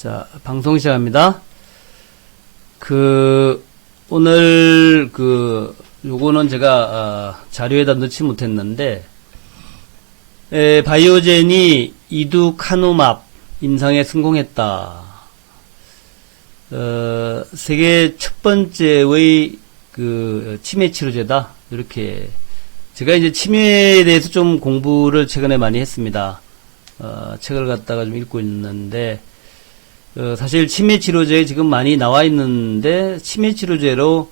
자, 방송 시작합니다. 오늘, 요거는 제가, 자료에다 넣지 못했는데, 바이오젠이 이두카누맙 임상에 성공했다. 세계 첫 번째의 치매 치료제다. 이렇게. 제가 이제 치매에 대해서 좀 공부를 최근에 많이 했습니다. 책을 갖다가 좀 읽고 있는데, 사실 치매 치료제 지금 많이 나와 있는데, 치매 치료제로,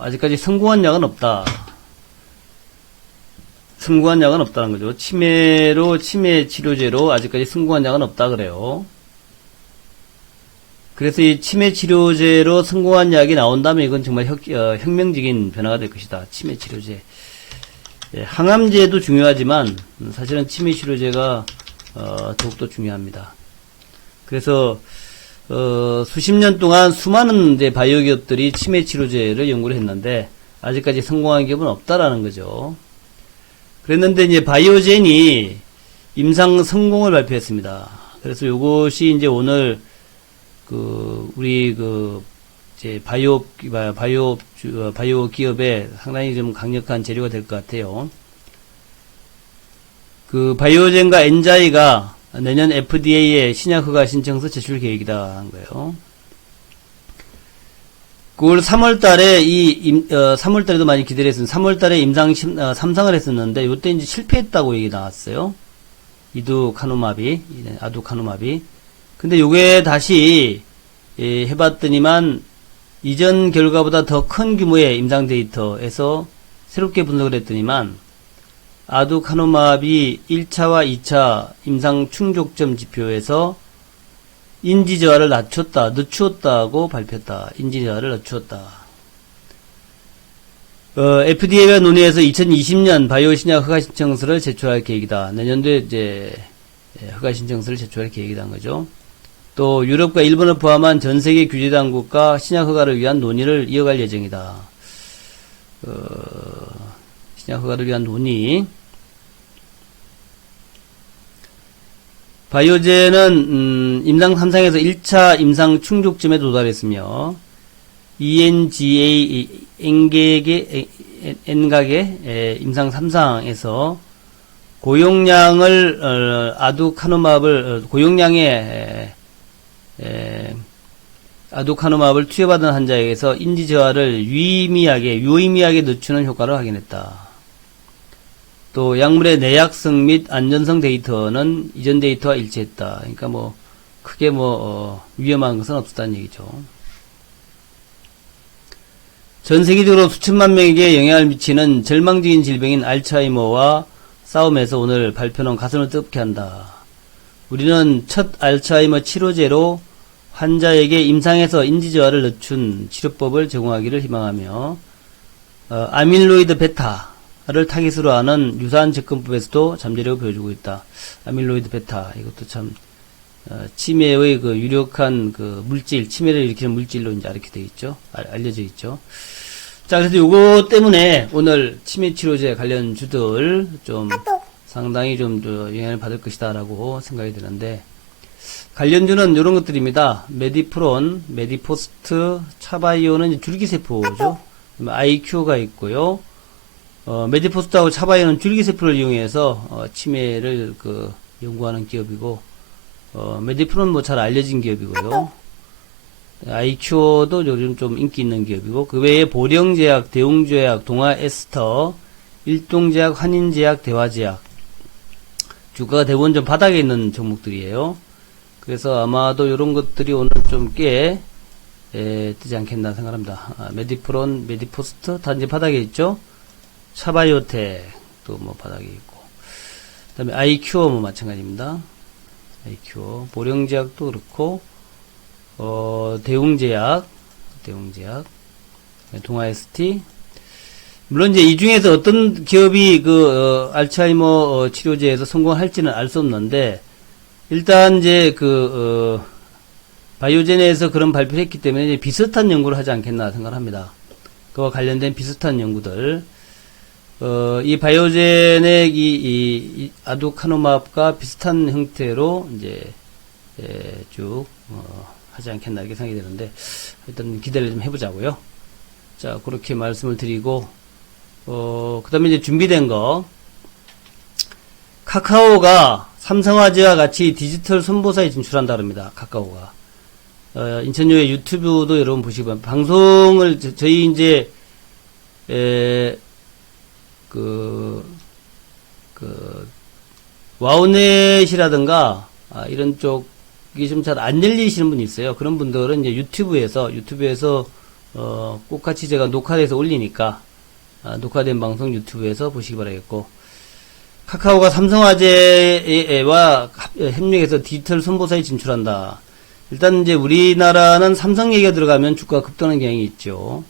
아직까지 성공한 약은 없다. 성공한 약은 없다는 거죠. 치매 치료제로 아직까지 성공한 약은 없다 그래요. 그래서 이 치매 치료제로 성공한 약이 나온다면 이건 정말 혁명적인 변화가 될 것이다. 치매 치료제. 예, 항암제도 중요하지만 사실은 치매 치료제가 더욱더 중요합니다. 그래서 수십 년 동안 수많은 이제 바이오 기업들이 치매 치료제를 연구를 했는데 아직까지 성공한 기업은 없다라는 거죠. 그랬는데 이제 바이오젠이 임상 성공을 발표했습니다. 그래서 요것이 이제 오늘 우리 이제 바이오 기업에 상당히 좀 강력한 재료가 될 것 같아요. 바이오젠과 엔자이가 내년 FDA에 신약 허가 신청서 제출 계획이다 한 거예요. 9월 3월 달에 3월 달에도 많이 기대를 했습니다. 3월 달에 임상 3상을 했었는데 요때 이제 실패했다고 얘기 나왔어요. 아두카누맙이. 근데 요게 다시 해봤더니만 이전 결과보다 더 큰 규모의 임상 데이터에서 새롭게 분석을 했더니만 아두카누맙이 1차와 2차 임상 충족점 지표에서 인지저하를 늦추었다고 발표했다. 인지저하를 늦추었다. FDA가 논의해서 2020년 바이오 신약 허가 신청서를 제출할 계획이다. 내년도에 이제 허가 신청서를 제출할 계획이라는 거죠. 또 유럽과 일본을 포함한 전 세계 규제 당국과 신약 허가를 위한 논의를 이어갈 예정이다. 신약 허가를 위한 논의. 바이오젠은 임상 3상에서 1차 임상 충족점에 도달했으며 ENGA 엔각의 임상 3상에서 고용량을 아두카누맙을 아두카누맙을 투여받은 환자에게서 인지 저하를 유의미하게 늦추는 효과를 확인했다. 또 약물의 내약성 및 안전성 데이터는 이전 데이터와 일치했다. 그러니까 크게 위험한 것은 없었다는 얘기죠. 전 세계적으로 수천만 명에게 영향을 미치는 절망적인 질병인 알츠하이머와 싸움에서 오늘 발표는 가슴을 뜨겁게 한다. 우리는 첫 알츠하이머 치료제로 환자에게 임상에서 인지저하를 늦춘 치료법을 제공하기를 희망하며 아밀로이드 베타를 타깃으로 하는 유사한 접근법에서도 잠재력을 보여주고 있다. 아밀로이드 베타 이것도 참 치매의 유력한 물질, 치매를 일으키는 물질로 이제 이렇게 되어 있죠. 알려져 있죠. 자, 그래서 요거 때문에 오늘 치매 치료제 관련주들 좀 상당히 좀 영향을 받을 것이다라고 생각이 드는데, 관련주는 이런 것들입니다. 메디프론, 메디포스트, 차바이오는 줄기세포죠. IQ가 있고요. 메디포스트하고 차바이오는 줄기세포를 이용해서 치매를 연구하는 기업이고, 메디프론 잘 알려진 기업이고요. IQ도 요즘 좀 인기 있는 기업이고, 그 외에 보령제약, 대웅제약, 동아에스터, 일동제약, 환인제약, 대화제약. 주가가 대부분 좀 바닥에 있는 종목들이에요. 그래서 아마도 이런 것들이 오늘 좀 꽤 뜨지 않겠나 생각합니다. 메디프론, 메디포스트 단지 바닥에 있죠. 차바이오텍도 바닥에 있고, 그 다음에 IQ 마찬가지입니다. IQ 보령제약도 그렇고, 대웅제약, 동아ST. 물론 이제 이 중에서 어떤 기업이 알츠하이머 치료제에서 성공할지는 알 수 없는데, 일단 이제 바이오젠에서 그런 발표를 했기 때문에 이제 비슷한 연구를 하지 않겠나 생각을 합니다. 그와 관련된 비슷한 연구들. 이 바이오젠의 이 아두카누맙과 비슷한 형태로 이제 쭉 하지 않겠나 이렇게 생각이 되는데 일단 기대를 좀 해보자고요. 자, 그렇게 말씀을 드리고 그 다음에 이제 준비된 거, 카카오가 삼성화재와 같이 디지털 손보사에 진출한다 그럽니다. 카카오가. 인천유의 유튜브도 여러분 보시고, 방송을, 저희 이제, 와우넷이라든가, 이런 쪽이 좀 잘 안 열리시는 분이 있어요. 그런 분들은 이제 유튜브에서, 꼭 같이 제가 녹화해서 올리니까, 녹화된 방송 유튜브에서 보시기 바라겠고, 카카오가 삼성화재와 협력해서 디지털 손보사에 진출한다. 일단 이제 우리나라는 삼성 얘기가 들어가면 주가가 급등하는 경향이 있죠.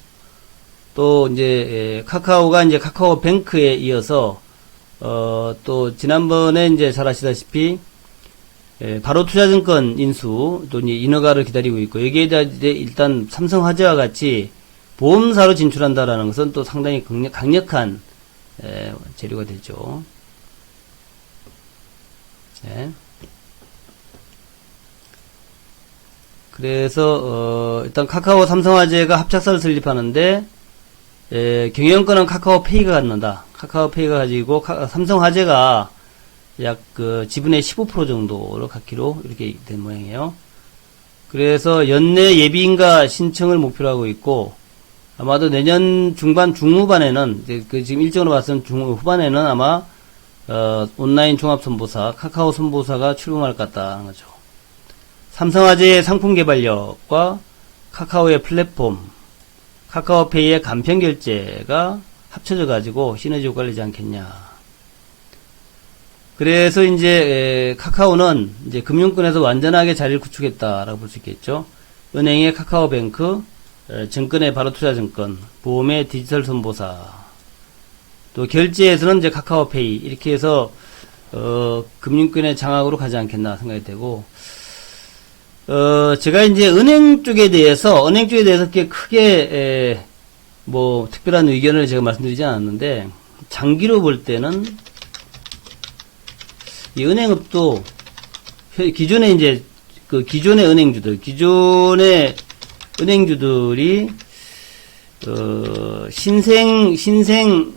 또 이제 카카오가 이제 카카오뱅크에 이어서 또 지난번에 이제 잘 아시다시피 바로투자증권 인수 또 이제 인허가를 기다리고 있고, 여기에 이제 일단 삼성화재와 같이 보험사로 진출한다라는 것은 또 상당히 강력한 재료가 되죠. 네. 그래서 일단 카카오 삼성화재가 합작사를 설립하는데 경영권은 카카오페이가 갖는다. 카카오페이가 가지고 삼성화재가 약 지분의 15% 정도를 갖기로 이렇게 된 모양이에요. 그래서 연내 예비인가 신청을 목표로 하고 있고, 아마도 내년 중후반에는 지금 일정으로 봤을 때 후반에는 아마 온라인 종합선보사, 카카오 선보사가 출범할 것 같다는 거죠. 삼성화재의 상품 개발력과 카카오의 플랫폼, 카카오페이의 간편 결제가 합쳐져 가지고 시너지 효과를 내지 않겠냐. 그래서 이제 카카오는 이제 금융권에서 완전하게 자리를 구축했다라고 볼 수 있겠죠. 은행의 카카오뱅크, 증권의 바로투자증권, 보험의 디지털 선보사, 또 결제에서는 이제 카카오페이, 이렇게 해서 금융권의 장악으로 가지 않겠나 생각이 되고, 제가 이제 은행 쪽에 대해서 그렇게 크게 뭐 특별한 의견을 제가 말씀드리지 않았는데, 장기로 볼 때는 이 은행업도 기존에 이제 기존의 은행주들이 신생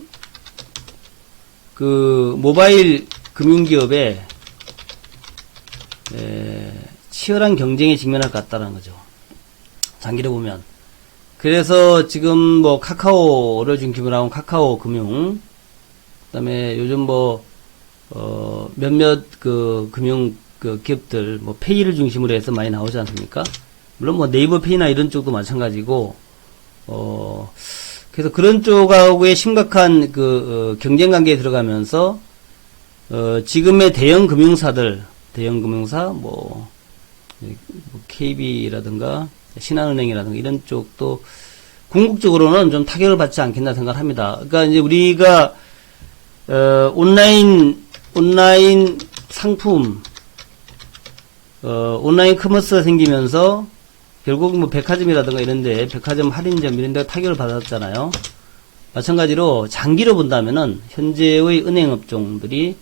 모바일 금융기업에 치열한 경쟁에 직면할 것 같다는 거죠. 장기로 보면. 그래서 지금 뭐 카카오를 지금 기반으로 한 카카오 금융, 그 다음에 요즘 뭐 몇몇 금융 기업들 뭐 페이를 중심으로 해서 많이 나오지 않습니까? 물론 뭐 네이버 페이나 이런 쪽도 마찬가지고, 그래서 그런 쪽하고의 심각한 경쟁 관계에 들어가면서 지금의 대형 금융사, KB라든가 신한은행이라든가 이런 쪽도 궁극적으로는 좀 타격을 받지 않겠나 생각을 합니다. 그러니까 이제 우리가 온라인 상품, 온라인 커머스가 생기면서 결국 뭐 백화점이라든가 이런데, 백화점 할인점 이런 데 타격을 받았잖아요. 마찬가지로 장기로 본다면은 현재의 은행 업종들이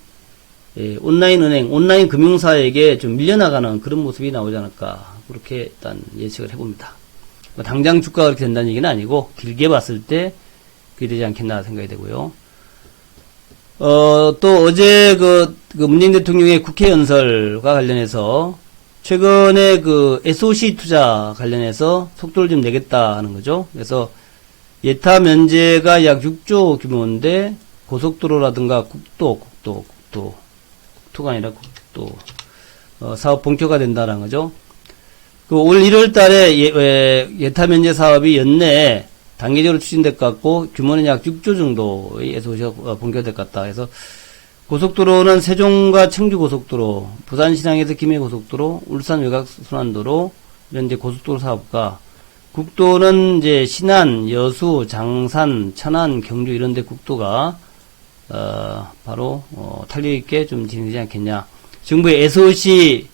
온라인 금융사에게 좀 밀려나가는 그런 모습이 나오지 않을까, 그렇게 일단 예측을 해봅니다. 뭐 당장 주가가 그렇게 된다는 얘기는 아니고 길게 봤을 때 그게 되지 않겠나 생각이 되고요. 또 어제 문재인 대통령의 국회 연설과 관련해서 최근에 SOC 투자 관련해서 속도를 좀 내겠다 하는 거죠. 그래서 예타 면제가 약 6조 규모인데 고속도로라든가 국토가 아니라 국도 사업 본격화된다는 거죠. 올 1월 달에 예타 면제 사업이 연내에 단계적으로 추진될 것 같고, 규모는 약 6조 정도의 SOC가 본격화될 것 같다. 그래서 고속도로는 세종과 청주 고속도로, 부산 신항에서 김해 고속도로, 울산 외곽 순환도로, 이런 이제 고속도로 사업과, 국도는 이제 신안, 여수, 장산, 천안, 경주 이런 데 국도가 바로 탄력 있게 좀 진행되지 않겠냐. 정부의 SOC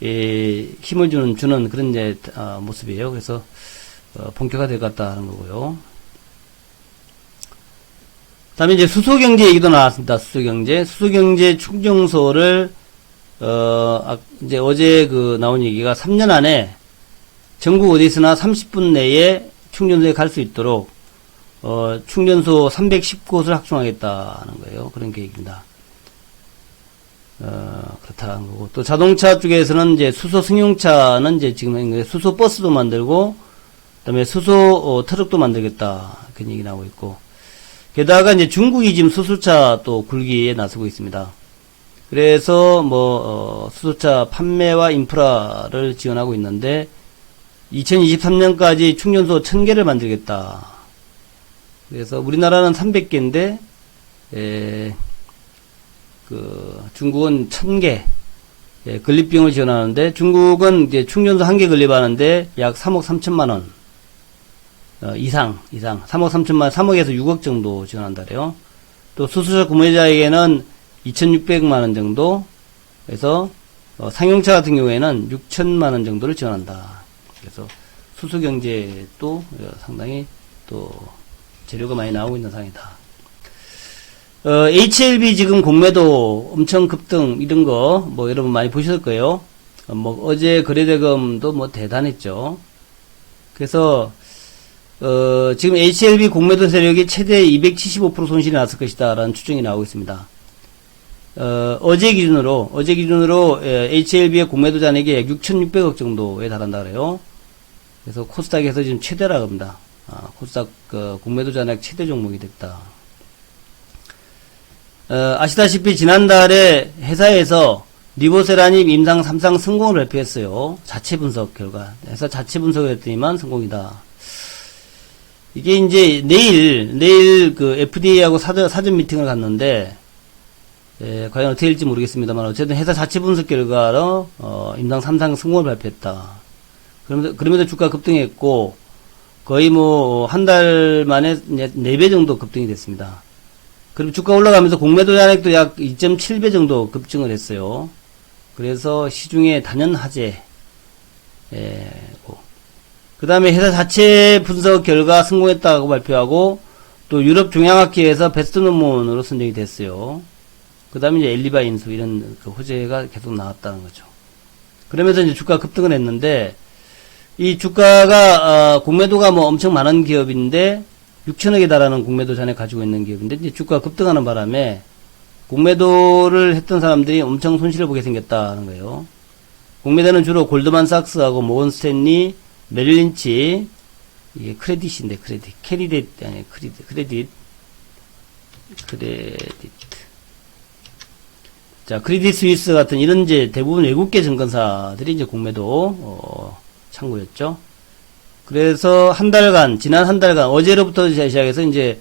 힘을 주는 그런 이제 모습이에요. 그래서 본격화될 것 같다 하는 거고요. 다음에 이제 수소경제 얘기도 나왔습니다. 수소경제 충정소를 이제 어제 나온 얘기가 3년 안에 전국 어디서나 30분 내에 충전소에 갈 수 있도록, 충전소 310곳을 확충하겠다는 거예요. 그런 계획입니다. 그렇다는 거고. 또 자동차 쪽에서는 이제 수소 승용차는 이제 지금 수소 버스도 만들고, 그 다음에 수소 트럭도 만들겠다. 그런 얘기 나오고 있고. 게다가 이제 중국이 지금 수소차 또 굴기에 나서고 있습니다. 그래서 수소차 판매와 인프라를 지원하고 있는데, 2023년까지 충전소 1000개를 만들겠다. 그래서 우리나라는 300개인데, 중국은 1000개, 건립비용을 지원하는데, 중국은 이제 충전소 1개 건립하는데 약 3억 3천만 원, 이상. 3억 3천만 원, 3억에서 6억 정도 지원한다래요. 또 수소차 구매자에게는 2,600만 원 정도, 그래서, 상용차 같은 경우에는 6천만 원 정도를 지원한다. 그래서 수소 경제도 상당히 또 재료가 많이 나오고 있는 상황이다. HLB 지금 공매도 엄청 급등 이런 거 여러분 많이 보셨을 거예요. 어제 거래대금도 대단했죠. 그래서 지금 HLB 공매도 세력이 최대 275% 손실이 났을 것이다라는 추정이 나오고 있습니다. 어제 기준으로 HLB의 공매도 잔액이 약 6,600억 정도에 달한다 그래요. 그래서 코스닥에서 지금 최대라고 합니다. 코스닥 공매도 잔액 최대 종목이 됐다. 아시다시피 지난달에 회사에서 리보세라님 임상 3상 성공을 발표했어요. 자체 분석 결과. 회사 자체 분석을 했더니만 성공이다. 이게 이제 내일 FDA하고 사전 미팅을 갔는데, 과연 어떻게 될지 모르겠습니다만, 어쨌든 회사 자체 분석 결과로, 임상 3상 성공을 발표했다. 그러면서 주가 급등했고, 거의 한 달 만에 4배 정도 급등이 됐습니다. 그리고 주가 올라가면서 공매도 잔액도 약 2.7배 정도 급증을 했어요. 그래서 시중에 단연하제, 그 다음에 회사 자체 분석 결과 성공했다고 발표하고, 또 유럽 종양학회에서 베스트 논문으로 선정이 됐어요. 그 다음에 이제 엘리바 인수 이런 호재가 계속 나왔다는 거죠. 그러면서 이제 주가 급등을 했는데, 이 주가가 공매도가 엄청 많은 기업인데 6천억에 달하는 공매도 잔액 가지고 있는 기업인데 이제 주가 급등하는 바람에 공매도를 했던 사람들이 엄청 손실을 보게 생겼다는 거예요. 공매도는 주로 골드만삭스하고 모건 스탠리, 메릴린치, 이게 크레딧인데 크레딧. 자, 크레딧 스위스 같은 이런 이제 대부분 외국계 증권사들이 이제 공매도 창구였죠. 그래서 지난 한 달간, 어제로부터 시작해서 이제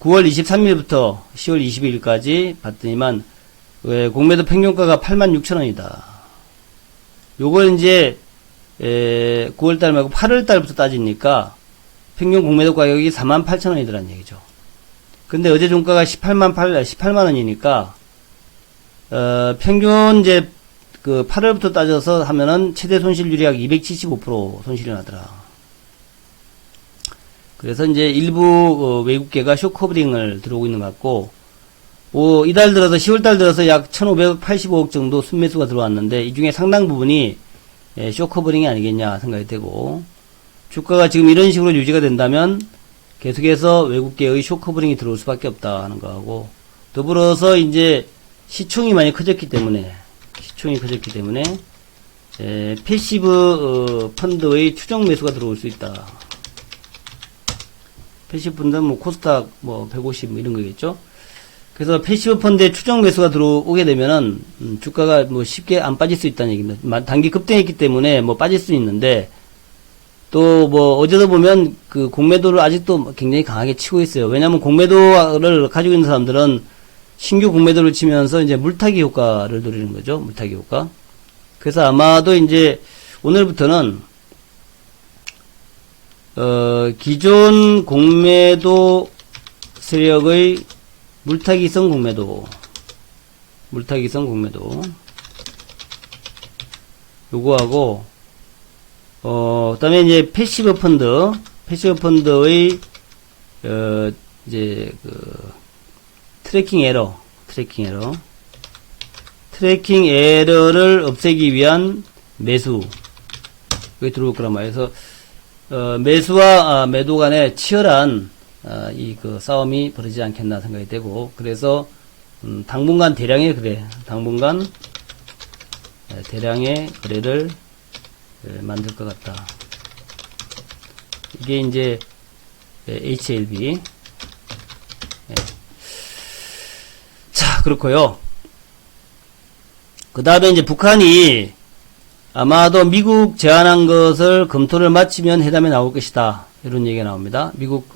9월 23일부터 10월 22일까지 봤더니만, 공매도 평균가가 86,000원이다. 요걸 이제, 9월달 말고 8월달부터 따지니까, 평균 공매도 가격이 48,000원이더란 얘기죠. 근데 어제 종가가 18만원이니까, 평균 이제, 8월부터 따져서 하면은 최대 손실률이 약 275% 손실이 나더라. 그래서 이제 일부 외국계가 쇼커버링을 들어오고 있는 것 같고, 이달 들어서 10월달 들어서 약 1,585억 정도 순매수가 들어왔는데 이 중에 상당 부분이 쇼커버링이 아니겠냐 생각이 되고, 주가가 지금 이런 식으로 유지가 된다면 계속해서 외국계의 쇼커버링이 들어올 수밖에 없다 하는 거하고, 더불어서 이제 시총이 많이 커졌기 때문에 패시브 펀드의 추정 매수가 들어올 수 있다. 패시브 펀드는 코스닥 150 이런 거겠죠. 그래서 패시브 펀드의 추정 매수가 들어오게 되면은 주가가 쉽게 안 빠질 수 있다는 얘기입니다. 단기 급등했기 때문에 빠질 수 있는데, 또 어제도 보면 공매도를 아직도 굉장히 강하게 치고 있어요. 왜냐하면 공매도를 가지고 있는 사람들은 신규 공매도를 치면서 이제 물타기 효과를 노리는 거죠. 물타기 효과. 그래서 아마도 이제 오늘부터는 기존 공매도 세력의 물타기성 공매도 요거하고 그다음에 이제 패시브 펀드의 이제 트래킹 에러 트래킹 에러를 없애기 위한 매수. 그게 들어올 거란 말이에요. 그래서, 매수와 매도 간에 치열한, 그 싸움이 벌어지지 않겠나 생각이 되고, 그래서, 당분간 대량의 거래, 당분간, 대량의 거래를 만들 것 같다. 이게 이제, HLB. 자, 그렇고요. 그 다음에 이제 북한이 아마도 미국 제안한 것을 검토를 마치면 회담에 나올 것이다. 이런 얘기가 나옵니다. 미국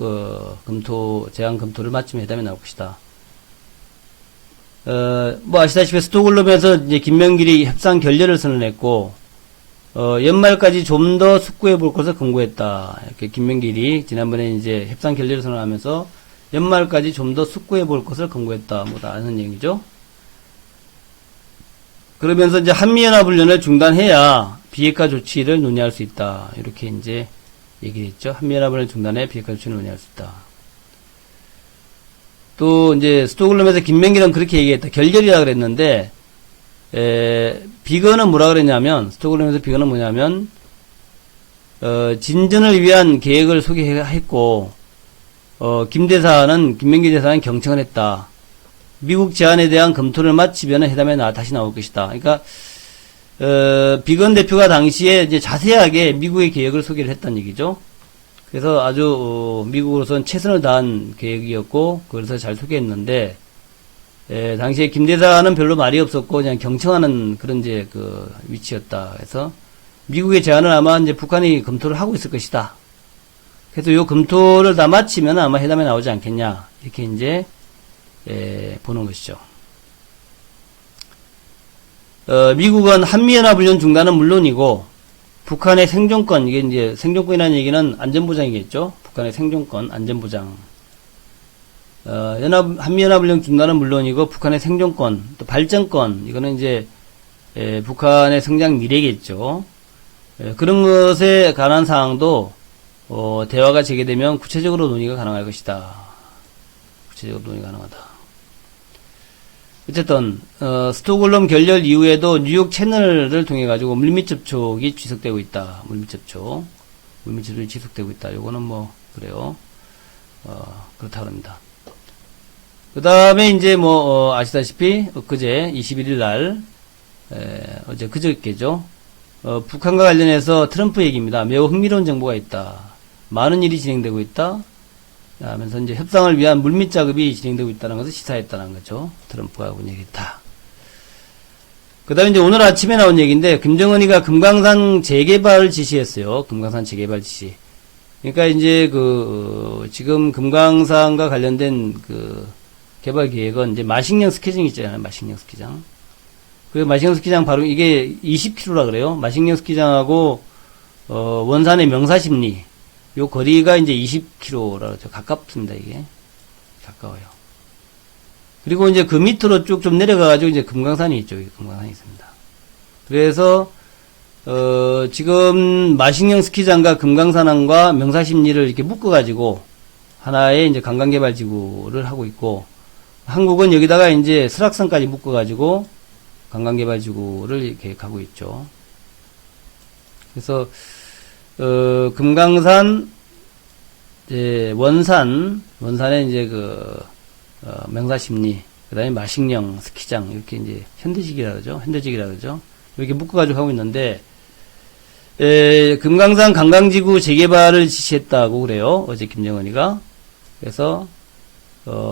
제안 검토를 마치면 회담에 나올 것이다. 뭐 아시다시피 스톡홀름에서 이제 김명길이 협상 결렬을 선언했고, 연말까지 좀 더 숙고해 볼 것을 권고했다. 이렇게 김명길이 지난번에 이제 협상 결렬을 선언하면서 연말까지 좀 더 숙고해 볼 것을 권고했다. 뭐다 하는 얘기죠. 그러면서 이제 한미연합훈련을 중단해야 비핵화 조치를 논의할 수 있다. 이렇게 이제 얘기를 했죠. 한미연합훈련 중단해 비핵화 조치를 논의할 수 있다. 또 이제 스톡홀름에서 김명길은 그렇게 얘기했다. 결렬이라 그랬는데, 비건은 뭐라 그랬냐면, 스톡홀름에서 비건은 뭐냐면, 진전을 위한 계획을 소개했고, 김명길 대사는 경청을 했다. 미국 제안에 대한 검토를 마치면 회담에 다시 나올 것이다. 그러니까, 비건 대표가 당시에 이제 자세하게 미국의 계획을 소개를 했다는 얘기죠. 그래서 아주, 미국으로서는 최선을 다한 계획이었고, 그래서 잘 소개했는데, 당시에 김 대사는 별로 말이 없었고, 그냥 경청하는 그런 이제 그 위치였다. 그래서, 미국의 제안을 아마 이제 북한이 검토를 하고 있을 것이다. 그래서 요 검토를 다 마치면 아마 회담에 나오지 않겠냐. 이렇게 이제, 보는 것이죠. 미국은 한미연합훈련 중단은 물론이고, 북한의 생존권, 이게 이제 생존권이라는 얘기는 안전보장이겠죠. 북한의 생존권, 안전보장. 한미연합훈련 중단은 물론이고, 북한의 생존권, 또 발전권, 이거는 이제, 북한의 성장 미래겠죠. 그런 것에 관한 사항도, 대화가 재개되면 구체적으로 논의가 가능할 것이다. 구체적으로 논의가 가능하다. 어쨌든 스톡홀름 결렬 이후에도 뉴욕 채널을 통해 가지고 물밑 접촉이 지속되고 있다. 물밑 접촉이 지속되고 있다. 요거는 뭐 그래요. 그렇다 그럽니다. 그 다음에 이제 뭐 아시다시피 엊그제 21일 날 어제 그저께죠. 북한과 관련해서 트럼프 얘기입니다. 매우 흥미로운 정보가 있다. 많은 일이 진행되고 있다. 하면서 이제 협상을 위한 물밑 작업이 진행되고 있다는 것을 시사했다는 거죠. 트럼프가 하고 얘기했다. 그 다음에 이제 오늘 아침에 나온 얘기인데, 김정은이가 금강산 재개발 지시했어요. 금강산 재개발 지시. 그러니까 이제 지금 금강산과 관련된 개발 계획은 이제 마식령 스키장 있잖아요. 마식령 스키장. 그 마식령 스키장 바로 이게 20km라 그래요. 마식령 스키장하고, 원산의 명사십리. 요 거리가 이제 20km라 그러죠. 가깝습니다, 이게. 가까워요. 그리고 이제 그 밑으로 쭉 좀 내려가가지고 이제 금강산이 있죠. 금강산이 있습니다. 그래서, 지금 마식령 스키장과 금강산항과 명사십리를 이렇게 묶어가지고 하나의 이제 관광개발지구를 하고 있고, 한국은 여기다가 이제 설악산까지 묶어가지고 관광개발지구를 이렇게 가고 있죠. 그래서, 금강산, 이제 원산에 이제 명사십리, 그 다음에 마식령 스키장, 이렇게 이제 현대직이라 그러죠. 이렇게 묶어가지고 하고 있는데, 금강산 관광지구 재개발을 지시했다고 그래요. 어제 김정은이가. 그래서,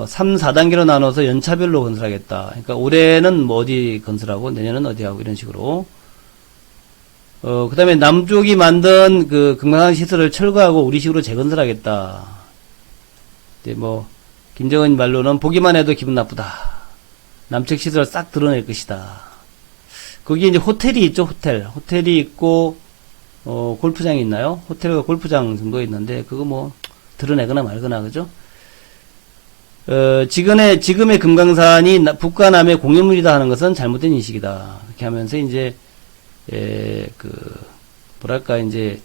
3, 4단계로 나눠서 연차별로 건설하겠다. 그러니까 올해는 뭐 어디 건설하고, 내년은 어디 하고, 이런 식으로. 그 다음에 남쪽이 만든 금강산 시설을 철거하고 우리식으로 재건설하겠다. 이제 뭐, 김정은 말로는 보기만 해도 기분 나쁘다. 남측 시설을 싹 드러낼 것이다. 거기에 이제 호텔이 있죠, 호텔이 있고, 골프장이 있나요? 호텔과 골프장 정도 있는데, 그거 뭐, 드러내거나 말거나, 그죠? 지금의 금강산이 북과 남의 공유물이다 하는 것은 잘못된 인식이다. 이렇게 하면서 이제, 뭐랄까, 이제,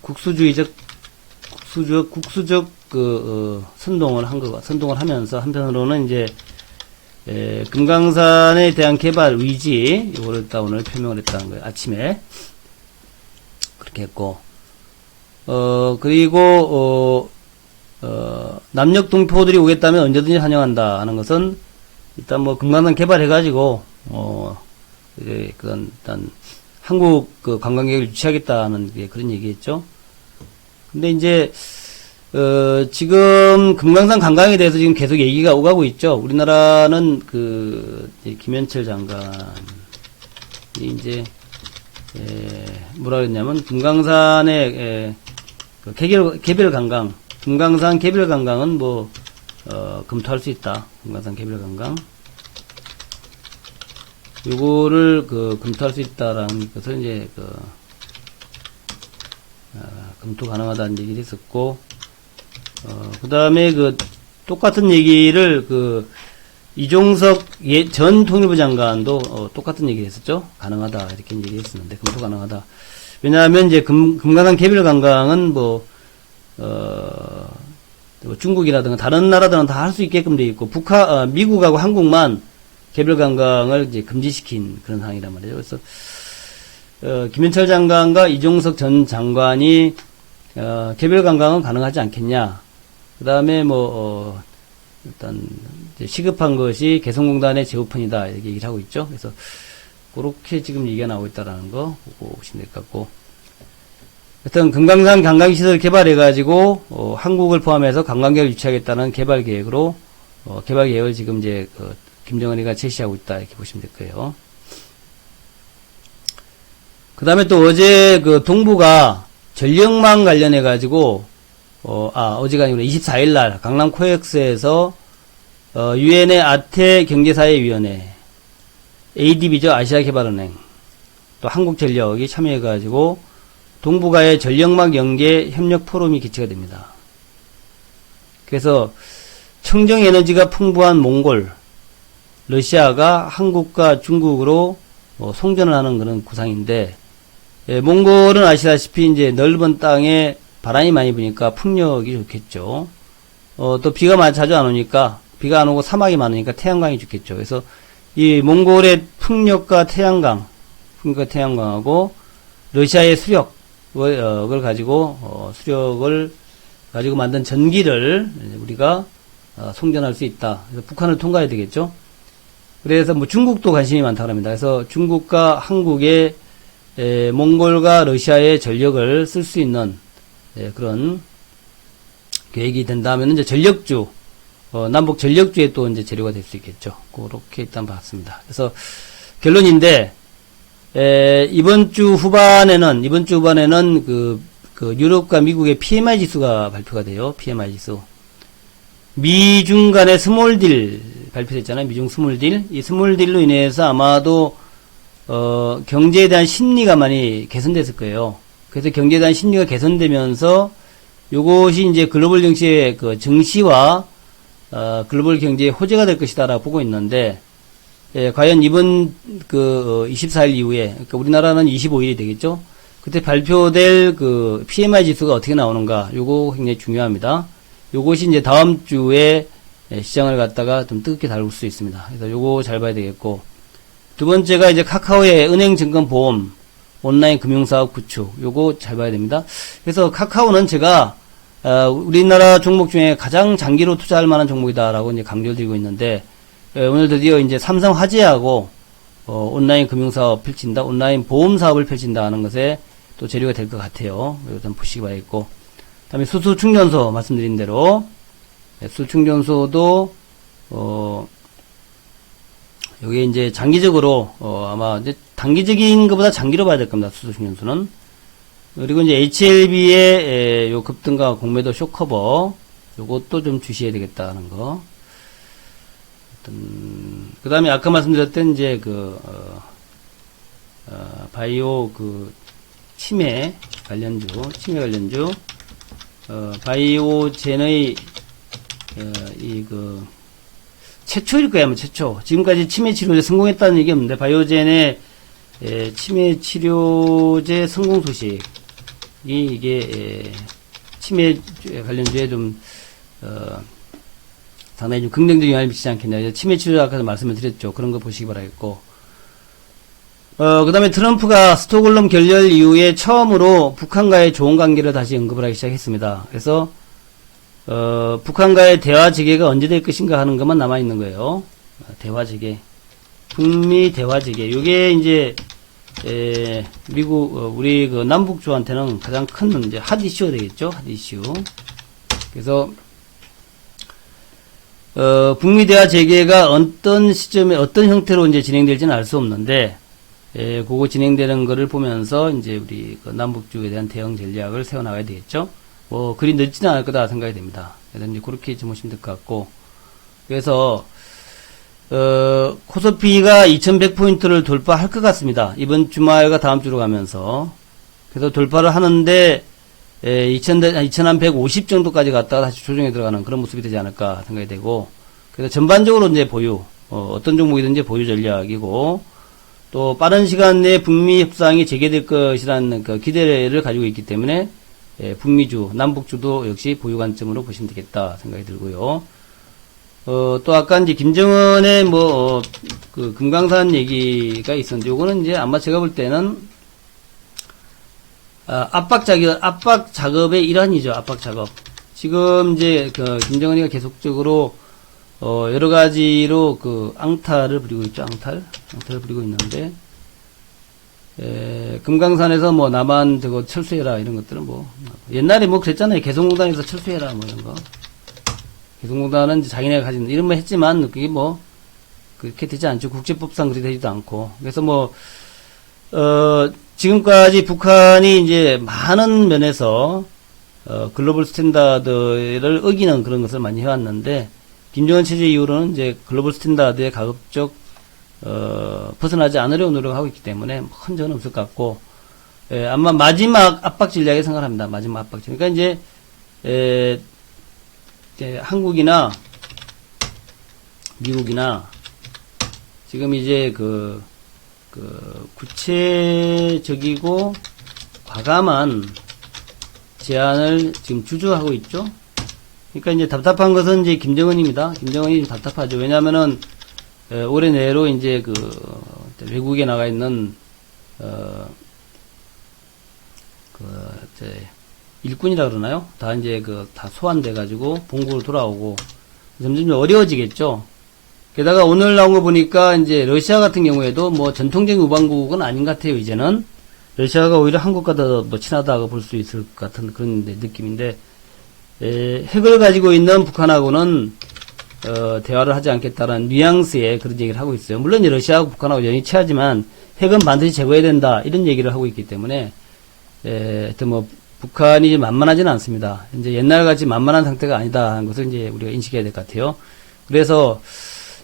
국수적, 선동을 선동을 하면서, 한편으로는 이제, 금강산에 대한 개발 의지, 이거를 딱 오늘 표명을 했다는 거예요. 아침에. 그렇게 했고, 그리고, 남녘 동포들이 오겠다면 언제든지 환영한다 하는 것은, 일단 뭐, 금강산 개발해가지고, 이제 그런, 일단, 한국 그 관광객을 유치하겠다는 그런 얘기했죠. 근데 이제, 지금 금강산 관광에 대해서 지금 계속 얘기가 오가고 있죠. 우리나라는 김현철 장관이 이제, 뭐라 그랬냐면, 금강산의, 개별 관광, 금강산 개별 관광은 뭐, 검토할 수 있다. 금강산 개별 관광. 요거를, 검토할 수 있다라는 것을 이제, 검토 가능하다는 얘기를 했었고, 그 다음에 똑같은 얘기를 이종석 전 통일부 장관도 똑같은 얘기를 했었죠. 가능하다. 이렇게 얘기를 했었는데, 검토 가능하다. 왜냐하면 이제 금강산 개별 관광은 뭐 중국이라든가 다른 나라들은 다 할 수 있게끔 돼 있고, 미국하고 한국만 개별 관광을 이제 금지시킨 그런 상황이란 말이죠. 그래서, 김현철 장관과 이종석 전 장관이, 개별 관광은 가능하지 않겠냐. 그 다음에 일단, 시급한 것이 개성공단의 재오픈이다. 이렇게 얘기를 하고 있죠. 그래서, 그렇게 지금 얘기가 나오고 있다라는 거 보고 오시면 될 것 같고. 하여튼, 금강산 관광시설 개발해가지고, 한국을 포함해서 관광객을 유치하겠다는 개발 계획으로, 개발 계획을 지금 이제, 김정은이가 제시하고 있다. 이렇게 보시면 될 거예요. 그 다음에 또 어제 동부가 전력망 관련해가지고, 어제가 아니라 24일날 강남 코엑스에서 유엔의 아태 경제사회위원회, ADB죠. 아시아개발은행, 또 한국전력이 참여해가지고 동북아의 전력망 연계 협력 포럼이 개최가 됩니다. 그래서 청정에너지가 풍부한 몽골, 러시아가 한국과 중국으로 송전을 하는 그런 구상인데, 몽골은 아시다시피 이제 넓은 땅에 바람이 많이 부니까 풍력이 좋겠죠. 또 비가 자주 안 오니까, 비가 안 오고 사막이 많으니까 태양광이 좋겠죠. 그래서 이 몽골의 풍력과 태양광하고 러시아의 수력을 가지고, 수력을 가지고 만든 전기를 우리가 송전할 수 있다. 그래서 북한을 통과해야 되겠죠. 그래서 뭐 중국도 관심이 많다고 합니다. 그래서 중국과 한국의 몽골과 러시아의 전력을 쓸 수 있는 그런 계획이 된다면 이제 전력주, 남북 전력주에 또 이제 재료가 될 수 있겠죠. 그렇게 일단 봤습니다. 그래서 결론인데, 이번 주 후반에는 유럽과 미국의 PMI 지수가 발표가 돼요. PMI 지수. 미중 간의 스몰딜 발표됐잖아요. 미중 스몰딜. 이 스몰딜로 인해서 아마도 경제에 대한 심리가 많이 개선됐을 거예요. 그래서 경제에 대한 심리가 개선되면서 요것이 이제 글로벌 증시의 증시와 글로벌 경제의 호재가 될 것이다라고 보고 있는데, 과연 이번 24일 이후에, 그러니까 우리나라는 25일이 되겠죠. 그때 발표될 PMI 지수가 어떻게 나오는가, 요거 굉장히 중요합니다. 요것이 이제 다음 주에 시장을 갖다가 좀 뜨겁게 다룰 수 있습니다. 그래서 요거 잘 봐야 되겠고, 두 번째가 이제 카카오의 은행, 증권, 보험, 온라인 금융사업 구축, 요거 잘 봐야 됩니다. 그래서 카카오는 제가 우리나라 종목 중에 가장 장기로 투자할 만한 종목이다라고 이제 강조를 드리고 있는데, 오늘 드디어 이제 삼성 화재하고 온라인 금융사업 펼친다, 온라인 보험 사업을 펼친다 하는 것에 또 재료가 될 것 같아요. 일단 보시기 바라겠고, 그다음에 수소 충전소 말씀드린 대로 수소 충전소도 여기 이제 장기적으로 아마 이제 단기적인 것보다 장기로 봐야 될 겁니다. 수소 충전소는. 그리고 이제 HLB의 요 급등과 공매도 쇼커버, 요것도 좀 주시해야 되겠다는 거. 그 다음에 아까 말씀드렸던 이제 바이오 치매 관련주, 바이오젠의 최초일 거야, 아마 최초. 지금까지 치매 치료제 성공했다는 얘기 없는데, 바이오젠의 치매 치료제 성공 소식이 이게 치매 관련주에 좀 상당히 좀 긍정적인 영향을 미치지 않겠냐. 치매 치료 아까 말씀을 드렸죠. 그런 거 보시기 바라겠고. 그 다음에 트럼프가 스톡홀름 결렬 이후에 처음으로 북한과의 좋은 관계를 다시 언급을 하기 시작했습니다. 그래서, 북한과의 대화 재개가 언제 될 것인가 하는 것만 남아있는 거예요. 대화 재개. 북미 대화 재개. 요게 이제, 미국, 우리 그 남북주한테는 가장 큰 이제 핫 이슈가 되겠죠. 핫 이슈. 그래서, 북미 대화 재개가 어떤 시점에 어떤 형태로 이제 진행될지는 알 수 없는데, 그거 진행되는 거를 보면서 이제 우리 그 남북주에 대한 대응 전략을 세워나가야 되겠죠. 뭐 그리 늦지는 않을 거다 생각이 됩니다. 그래서 이제 그렇게 좀 보시면 될 것 같고, 그래서 코스피가 2100포인트를 돌파할 것 같습니다. 이번 주말과 다음 주로 가면서. 그래서 돌파를 하는데 2150 정도까지 갔다가 다시 조정에 들어가는 그런 모습이 되지 않을까 생각이 되고, 그래서 전반적으로 이제 보유, 어떤 종목이든지 보유 전략이고, 또 빠른 시간 내에 북미 협상이 재개될 것이라는 그 기대를 가지고 있기 때문에 북미주, 남북주도 역시 보유 관점으로 보시면 되겠다 생각이 들고요. 또 아까 이제 김정은의 그 금강산 얘기가 있었는데, 요거는 이제 아마 제가 볼 때는 압박 작업의 일환이죠. 압박 작업. 지금 이제 그 김정은이가 계속적으로 여러 가지로 그 앙탈을 부리고 있죠. 앙탈을 부리고 있는데, 금강산에서 뭐 남한 저거 철수해라 이런 것들은 뭐 옛날에 뭐 그랬잖아요. 개성공단에서 철수해라 뭐 이런 거. 개성공단은 이제 자기네가 가진 이런 말 했지만 그게 뭐 그렇게 되지 않죠. 국제법상 그렇게 되지도 않고. 그래서 뭐 지금까지 북한이 이제 많은 면에서 글로벌 스탠다드를 어기는 그런 것을 많이 해왔는데, 김정은 체제 이후로는 이제 글로벌 스탠다드에 가급적 벗어나지 않으려고 노력하고 있기 때문에 큰 적은 없을 것 같고, 아마 마지막 압박 전략에 생각합니다. 마지막 압박 전략. 그러니까 이제 한국이나 미국이나 지금 이제 그 구체적이고 과감한 제안을 지금 주저하고 있죠. 그러니까 이제 답답한 것은 이제 김정은입니다. 김정은이 좀 답답하죠. 왜냐면은 올해 내로 이제 그 외국에 나가 있는 일꾼이라 그러나요? 다 이제 다 소환돼 가지고 본국으로 돌아오고 점점 어려워지겠죠. 게다가 오늘 나온 거 보니까 이제 러시아 같은 경우에도 뭐 전통적인 우방국은 아닌 것 같아요. 이제는 러시아가 오히려 한국과 더 뭐 친하다고 볼 수 있을 것 같은 그런 느낌인데, 핵을 가지고 있는 북한하고는 대화를 하지 않겠다라는 뉘앙스의 그런 얘기를 하고 있어요. 물론 러시아하고 북한하고 연이 친하지만 핵은 반드시 제거해야 된다 이런 얘기를 하고 있기 때문에 하여튼 뭐 북한이 만만하지는 않습니다. 이제 옛날같이 만만한 상태가 아니다 하는 것을 이제 우리가 인식해야 될 것 같아요. 그래서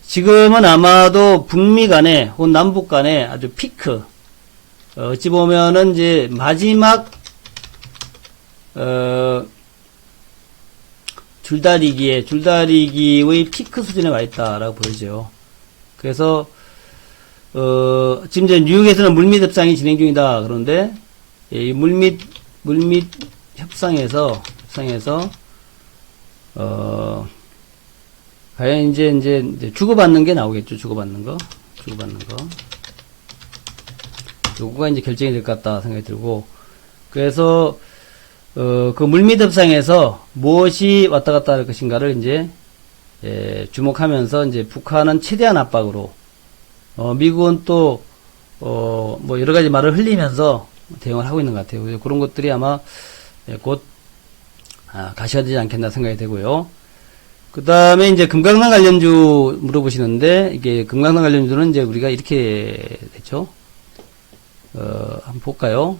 지금은 아마도 북미 간에 혹은 남북 간에 아주 피크, 어찌 보면은 이제 마지막 줄다리기의 피크 수준에 와 있다라고 보이죠. 그래서 지금 이제 뉴욕에서는 물밑 협상이 진행 중이다. 그런데 이 물밑 협상에서 과연 이제 주고받는 게 나오겠죠. 주고받는 거. 요거가 이제 결정이 될 것 같다 생각이 들고, 그래서 그 물밑 협상에서 무엇이 왔다 갔다 할 것인가를 이제 주목하면서 이제 북한은 최대한 압박으로, 미국은 또 뭐 여러 가지 말을 흘리면서 대응을 하고 있는 것 같아요. 그런 것들이 아마 곧 가시가 되지 않겠나 생각이 되고요. 그 다음에 이제 금강산 관련주 물어보시는데, 이게 금강산 관련주는 이제 우리가 이렇게 됐죠. 한번 볼까요?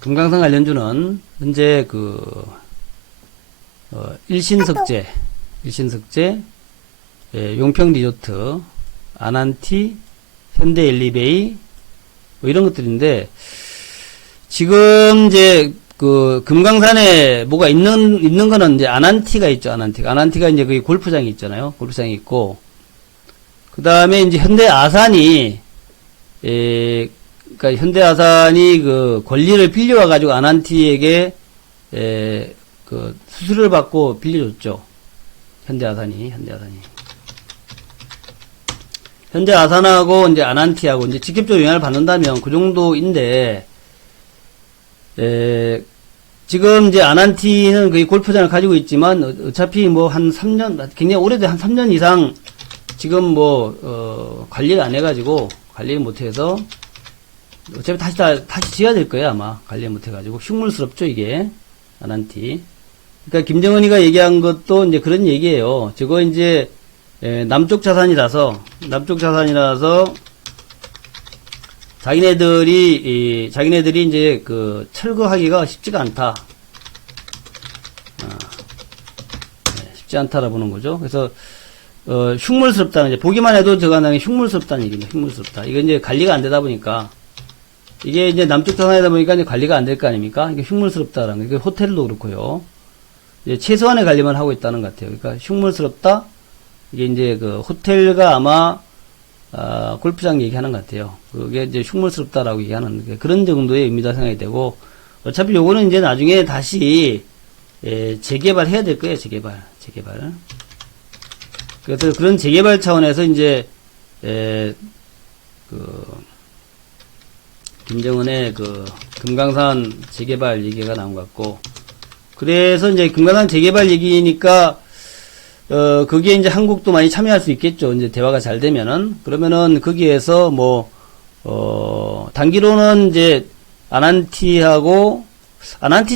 금강산 관련주는 현재 일신석재, 용평 리조트, 아난티, 현대 엘리베이, 뭐 이런 것들인데, 지금 이제 금강산에 뭐가 있는 거는 이제 아난티가 있죠. 아난티가 이제 그 골프장이 있잖아요. 골프장이 있고, 그 다음에 이제 현대 아산이 그러니까 현대 아산이 그 권리를 빌려와 가지고 아난티에게 그 수수료를 받고 빌려줬죠. 현대아산이. 현대아산하고 이제 아난티하고 이제 직접적으로 영향을 받는다면 그 정도인데, 지금 이제 아난티는 거의 골프장을 가지고 있지만 어차피 뭐 한 3년, 굉장히 오래돼 한 3년 이상 지금 뭐 관리를 안 해가지고 관리를 못해서 어차피 다시 지어야 될 거예요 아마. 관리 못해가지고 흉물스럽죠 이게 아난티. 그러니까 김정은이가 얘기한 것도 이제 그런 얘기예요. 저거 이제 남쪽 자산이라서 자기네들이 이제 그 철거하기가 쉽지가 않다. 쉽지 않다라 보는 거죠. 그래서 흉물스럽다는, 이제 보기만 해도 저거 하나는 흉물스럽다는 얘기입니다. 흉물스럽다. 이게 이제 관리가 안 되다 보니까, 이게 이제 남쪽 자산이다 보니까 이제 관리가 안 될 거 아닙니까? 이게 흉물스럽다라는 거. 이게 호텔도 그렇고요. 이제 최소한의 관리만 하고 있다는 것 같아요. 그러니까 흉물스럽다? 이게 이제 그 호텔과 아마, 골프장 얘기하는 것 같아요. 그게 이제 흉물스럽다라고 얘기하는, 그런 정도의 의미다 생각이 되고, 어차피 요거는 이제 나중에 다시, 재개발해야 될 거예요, 재개발. 그래서 그런 재개발 차원에서 이제, 김정은의 금강산 재개발 얘기가 나온 것 같고, 그래서 이제 금강산 재개발 얘기니까, 거기에 이제 한국도 많이 참여할 수 있겠죠. 이제 대화가 잘 되면은. 그러면은 거기에서 뭐, 단기로는 이제 아난티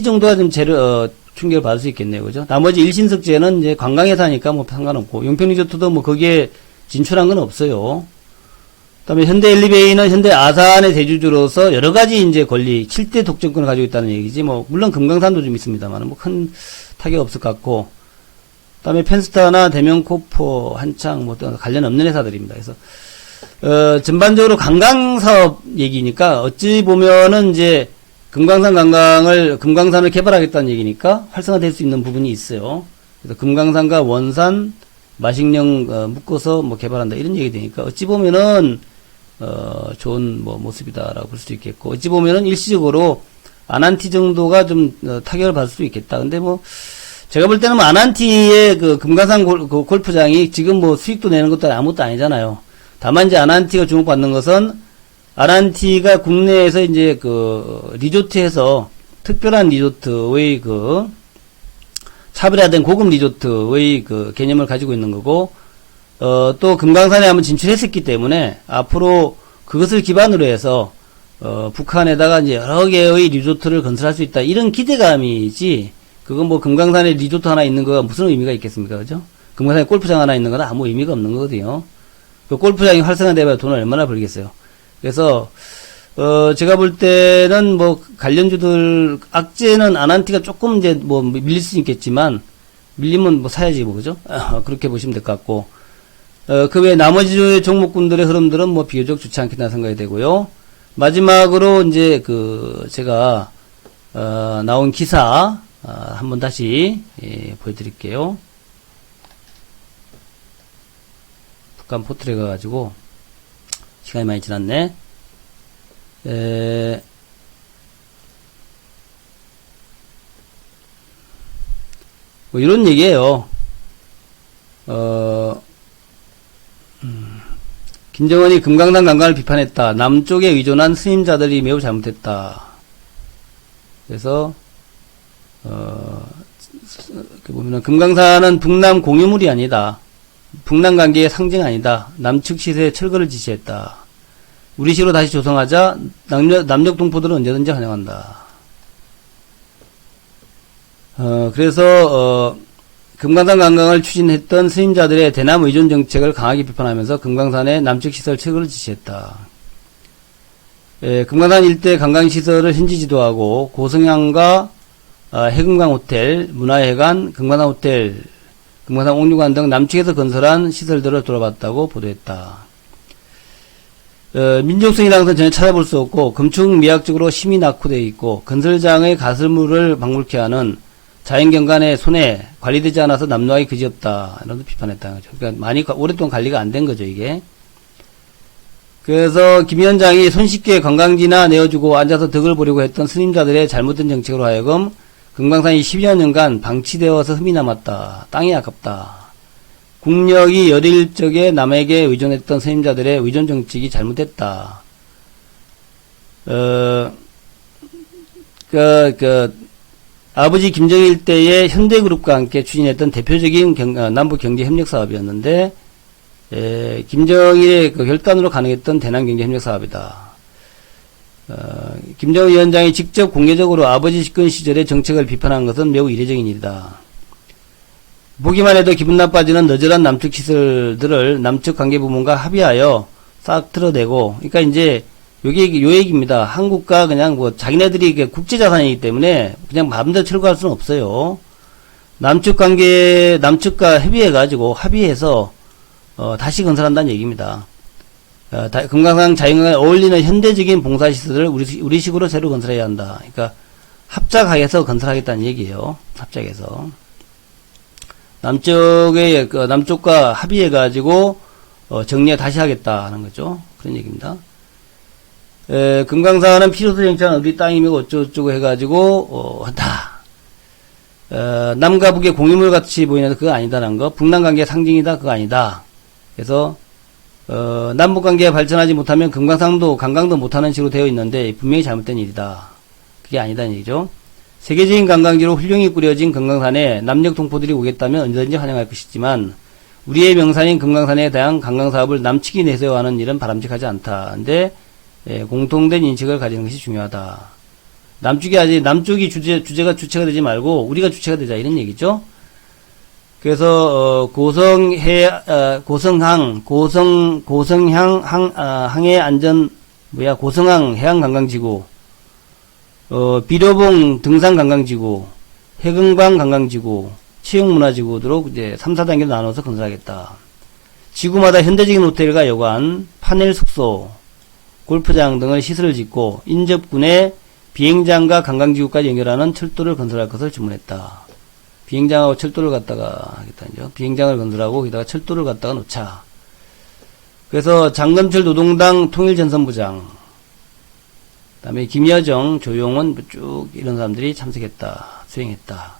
정도가 좀 충격을 받을 수 있겠네요. 그죠? 나머지 일신석지에는 이제 관광에 사니까 뭐 상관없고, 용평리조트도 뭐 거기에 진출한 건 없어요. 그 다음에 현대엘리베이는 현대 아산의 대주주로서 여러 가지 이제 권리, 7대 독점권을 가지고 있다는 얘기지. 뭐, 물론 금강산도 좀 있습니다만, 뭐 큰 타격 없을 것 같고, 그 다음에 펜스타나 대명코포, 한창, 뭐, 관련 없는 회사들입니다. 그래서, 전반적으로 관광사업 얘기니까, 어찌 보면은 이제, 금강산을 개발하겠다는 얘기니까, 활성화될 수 있는 부분이 있어요. 그래서 금강산과 원산, 마식령, 묶어서 뭐 개발한다, 이런 얘기 되니까, 어찌 보면은, 좋은 뭐 모습이다라고 볼 수도 있겠고, 어찌 보면은 일시적으로, 아난티 정도가 좀, 타격을 받을 수도 있겠다. 근데 뭐, 제가 볼 때는 뭐 아난티의 그 금강산 골프장이 지금 뭐 수익도 내는 것도 아무것도 아니잖아요. 다만 이제 아난티가 주목받는 것은 아난티가 국내에서 이제 리조트에서 특별한 리조트의 차별화된 고급 리조트의 개념을 가지고 있는 거고, 또 금강산에 한번 진출했었기 때문에 앞으로 그것을 기반으로 해서 북한에다가 이제 여러 개의 리조트를 건설할 수 있다, 이런 기대감이지. 그건 뭐 금강산에 리조트 하나 있는 거가 무슨 의미가 있겠습니까? 그죠? 금강산에 골프장 하나 있는 건 아무 의미가 없는 거거든요. 그 골프장이 활성화되면 돈을 얼마나 벌겠어요. 그래서 제가 볼 때는 뭐 관련주들, 악재는 아난티가 조금 이제 뭐 밀릴 수 있겠지만, 밀리면 뭐 사야지 뭐, 그죠? 그렇게 보시면 될 것 같고, 그 외에 나머지 종목군들의 흐름들은 뭐 비교적 좋지 않겠다 생각이 되고요. 마지막으로 이제 제가 나온 기사 한번 다시 보여드릴게요. 북한 포털에 가가지고 시간이 많이 지났네. 뭐 이런 얘기예요. 김정은이 금강산 관광을 비판했다. 남쪽에 의존한 스님자들이 매우 잘못했다. 그래서 보면은 금강산은 북남 공유물이 아니다. 북남 관계의 상징 아니다. 남측 시세에 철거를 지시했다. 우리식으로 다시 조성하자. 남녘 동포들은 언제든지 환영한다. 그래서 금강산 관광을 추진했던 스님자들의 대남 의존 정책을 강하게 비판하면서 금강산의 남측 시설 철거를 지시했다. 금강산 일대 관광시설을 현지 지도하고 고성향과 해금강 호텔, 문화회관, 금강산 호텔, 금강산 옥류관 등 남측에서 건설한 시설들을 돌아봤다고 보도했다. 민족성이라는 전혀 찾아볼 수 없고 금축 미학적으로 심히 낙후되어 있고 건설장의 가설물을 방불케 하는 자연경관의 손에 관리되지 않아서 남노하기 그지없다. 이런 비판했다는 거죠. 그러니까 많이 오랫동안 관리가 안 된 거죠, 이게. 그래서 김 위원장이 손쉽게 관광지나 내어주고 앉아서 덕을 보려고 했던 스님자들의 잘못된 정책으로 하여금 금강산이 10여 년간 방치되어서 흠이 남았다. 땅이 아깝다. 국력이 여릴 적에 남에게 의존했던 선임자들의 의존 정책이 잘못됐다. 아버지 김정일 때의 현대그룹과 함께 추진했던 대표적인 남북 경제 협력 사업이었는데, 김정일의 그 결단으로 가능했던 대남 경제 협력 사업이다. 김정은 위원장이 직접 공개적으로 아버지 집권 시절의 정책을 비판한 것은 매우 이례적인 일이다. 보기만 해도 기분 나빠지는 너절한 남측 시설들을 남측 관계부문과 합의하여 싹 틀어내고, 그러니까 이제 요 얘기입니다. 한국과 그냥 뭐 자기네들이 국제자산이기 때문에 그냥 마음대로 철거할 수는 없어요. 남측과 합의해서 다시 건설한다는 얘기입니다. 금강산 자연경관에 어울리는 현대적인 봉사시설을 우리식으로 새로 건설해야 한다. 그러니까 합작하여서 건설하겠다는 얘기예요. 합작해서 남쪽과 합의해가지고 정리해 다시 하겠다 하는 거죠. 그런 얘기입니다. 금강산은 피로도 정착한 어디 땅이며 어쩌고저쩌고 해가지고 한다. 남과 북의 공유물 같이 보이는데 그거 아니다라는 거. 북남관계의 상징이다. 그거 아니다. 그래서 남북관계가 발전하지 못하면 금강산도 관광도 못하는 식으로 되어 있는데 분명히 잘못된 일이다. 그게 아니다는 얘기죠. 세계적인 관광지로 훌륭히 꾸려진 금강산에 남녘 동포들이 오겠다면 언제든지 환영할 것이지만 우리의 명산인 금강산에 대한 관광사업을 남측이 내세워하는 일은 바람직하지 않다. 근데 공통된 인식을 가지는 것이 중요하다. 남쪽이 주체가 되지 말고 우리가 주체가 되자 이런 얘기죠. 그래서 항해 안전 고성항 해양관광지구, 비료봉 등산관광지구, 해금강 관광지구, 체육문화지구로 이제 3, 4단계로 나눠서 건설하겠다. 지구마다 현대적인 호텔과 여관, 파넬 숙소, 골프장 등을 시설을 짓고 인접군에 비행장과 관광지구까지 연결하는 철도를 건설할 것을 주문했다. 비행장하고 철도를 갖다가 하겠다죠. 비행장을 건설하고 거기다가 철도를 갖다가 놓자. 그래서 장건철 노동당 통일전선부장, 그다음에 김여정, 조용원 쭉 이런 사람들이 참석했다. 수행했다.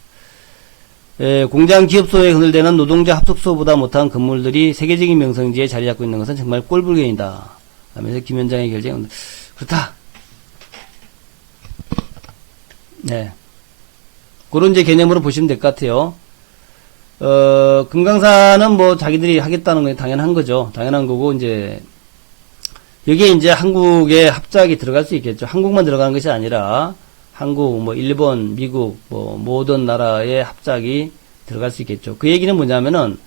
공장 기업소에 건설되는 노동자 합숙소보다 못한 건물들이 세계적인 명성지에 자리 잡고 있는 것은 정말 꼴불견이다. 하면서 김 위원장의 결정은 그렇다. 네. 그런 이제 개념으로 보시면 될 것 같아요. 금강산은 뭐 자기들이 하겠다는 건 당연한 거죠. 당연한 거고, 이제, 여기에 이제 한국의 합작이 들어갈 수 있겠죠. 한국만 들어가는 것이 아니라, 한국, 뭐, 일본, 미국, 뭐, 모든 나라의 합작이 들어갈 수 있겠죠. 그 얘기는 뭐냐면은,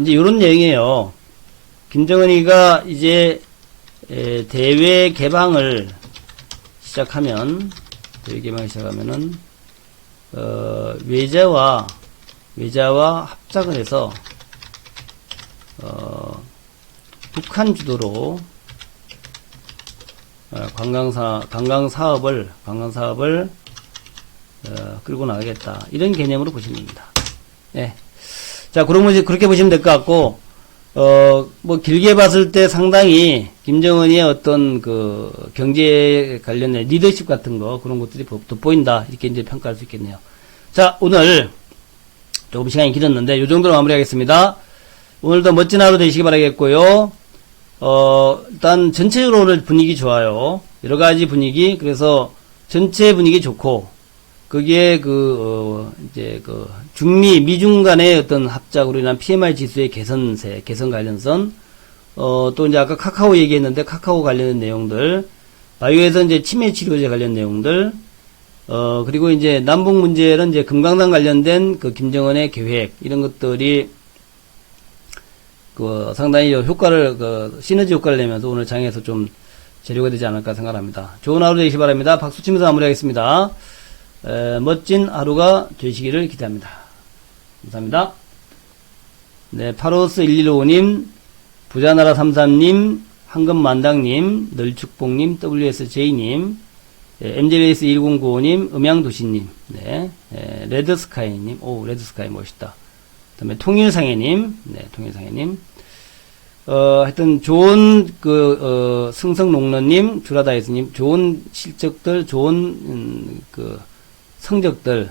이제 요런 내용이에요. 김정은이가 이제, 대외 개방을 시작하면은, 외자와 합작을 해서, 북한 주도로, 관광사업을, 끌고 나가겠다. 이런 개념으로 보시면 됩니다. 네. 자, 그러면 이제 그렇게 보시면 될 것 같고, 뭐, 길게 봤을 때 상당히 김정은이의 어떤 그 경제 관련된 리더십 같은 거, 그런 것들이 돋보인다. 이렇게 이제 평가할 수 있겠네요. 자, 오늘 조금 시간이 길었는데, 요 정도로 마무리하겠습니다. 오늘도 멋진 하루 되시기 바라겠고요. 일단 전체적으로 오늘 분위기 좋아요. 여러 가지 분위기, 그래서 전체 분위기 좋고, 거기에 이제 미중 간의 어떤 합작으로 인한 PMI 지수의 개선 관련선, 또 이제 아까 카카오 얘기했는데 카카오 관련된 내용들, 바이오에서 이제 치매 치료제 관련 내용들, 그리고 이제 남북 문제는 이제 금강산 관련된 그 김정은의 계획, 이런 것들이 상당히 시너지 효과를 내면서 오늘 장에서 좀 재료가 되지 않을까 생각합니다. 좋은 하루 되시기 바랍니다. 박수 치면서 마무리하겠습니다. 멋진 하루가 되시기를 기대합니다. 감사합니다. 네, 파로스 1155님, 부자나라 33님, 황금만당님, 널축봉님, WSJ님, MJBS 1095님, 음양도시님, 네, 레드스카이님, 레드스카이 멋있다. 그 다음에 통일상해님, 네, 통일상해님, 하여튼 좋은 승성롱러님, 주라다이스님, 좋은 실적들, 좋은 성적들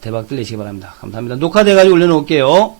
대박들 내시기 바랍니다. 감사합니다. 녹화돼가지고 올려놓을게요.